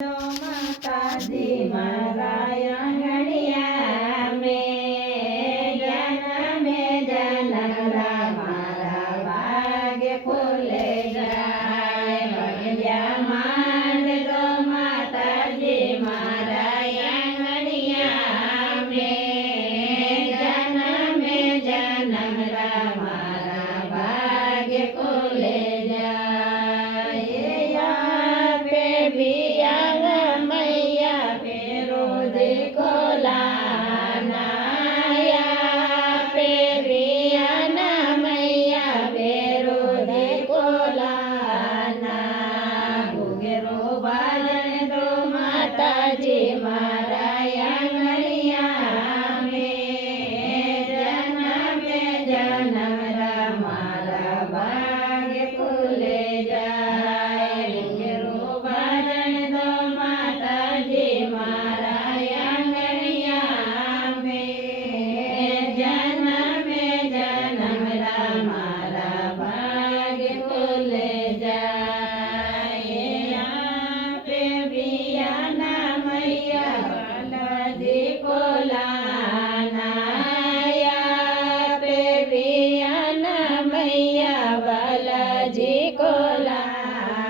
માતાજી મારા આંગણિયા મેં જન્મે જન્મરા મારા ભાગ્ય ખુલે જાય ભગલ્યા માંડ દો માતાજી મારા આંગણિયા મેં જન્મે જન્મરા મારા ભાગ્ય ખુલે જાય આપે બિયા મૈયા પેરો દેખો લાનાયા પે બિયા મૈયા પેરો દેખો લાના ભોગેરો બાજન દો માતાજી મારા આંગણિયા મેં જન્મે જન્મરા મારા ભાગ્ય ખુલે જાય ભોગેરો બાજન દો માતાજી મારા આંગણિયા મેં જન્મે જન્મરા મારા ભાગ્ય ખુલે જાય આપે બિયાના મૈયા બાલાજી કોલાના આપે બિયાના મૈયા બાલાજી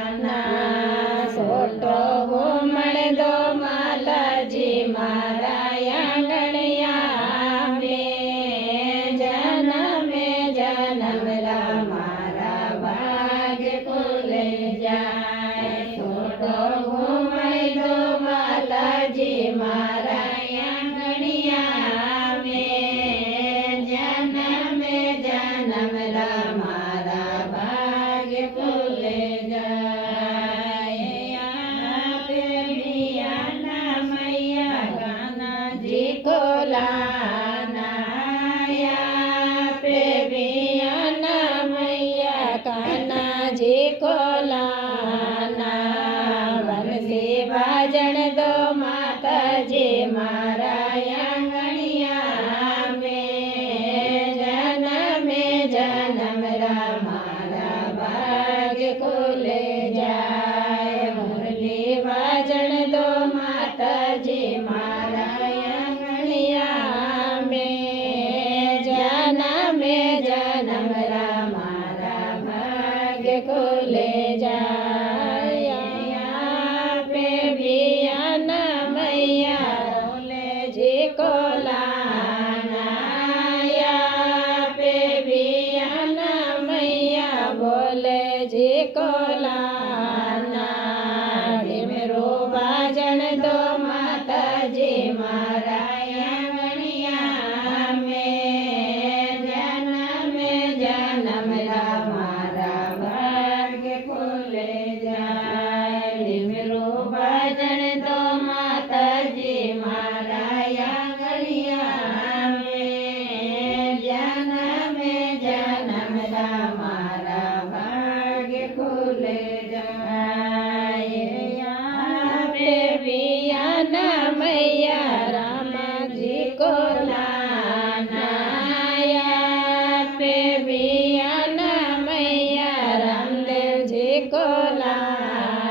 કોલાના સોટો ઘૂમણ દો માતાજી મારા આંગણિયા મેં જન્મે જન્મરા મારા ભાગ્ય ખુલે જાય સોટો ઘૂમણ દો માતાજી મારા આંગણિયા મેં જન્મે જન્મરા મારા ભાગ્ય ખુલે જાય આપે બિયાના મૈયા કાનાજી કોલાના આપે બિયાના મૈયા કાનાજી કોલાના વનસી વાજણ દો માતાજી મારા આંગણિયા મેં જન્મે જન્મરા મારા ભાગ્ય ખુલે જાય મુરલી વાજણ દો માતાજી મારા આંગણિયા મેં જન્મે જન્મરા મારા ભાગ્ય ખુલે જાય આપે બિયાના મૈયા રોલેજી કોલાના આપે બિયાના મૈયા બોલેજી કોલાના ઢીમરો બાજણ દો માતાજી મારા આંગણિયા મેં જન્મે જન્મરા મારા ભાગ્ય ખુલે જાય ઢીમરો બાજણ દો માતાજી મારા આંગણિયા મેં જન્મે જન્મરા મારા ભાગ્ય ખુલે જાય આપે બિયાના મૈયા રામાજી કોલાના આપે બિયાના મૈયા રામદેવજી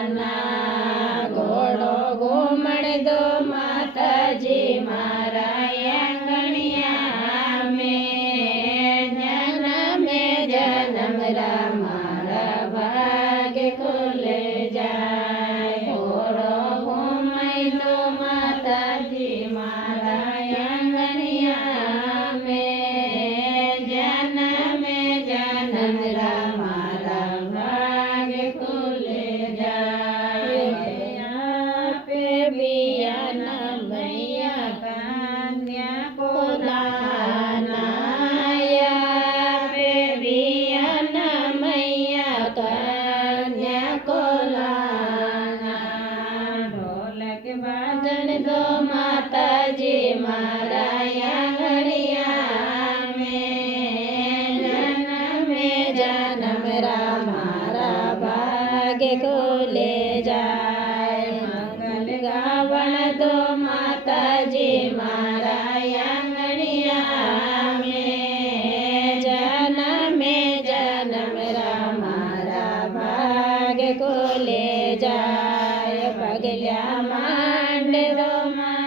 કોલાના ઘોડો ઘૂમણ દો માતાજી મારા આંગણિયા મેં જન્મે જન્મરા મારા ભાગ્ય ખુલે જાય ઘોડો ઘૂમાઈ દો માતાજી મારા આંગણિયા મેં જન્મે જન્મરા મારા ભાગ્ય ખુલે જાય આપે બિયાના મૈયા કન્યા કોલાના આપે બિયાના મૈયા કન્યા કોલાના ઢોલક વાજણ દો માતાજી મારા આંગણિયા મેં જન્મે જન્મરા મારા ભાગ્ય ખુલે જાય મંગલ ગાવણ દો માતાજી મારા આંગણિયા મેં જન્મે જન્મરા મારા ભાગ્ય ખુલે જાય પગલ્યા માંડવો માં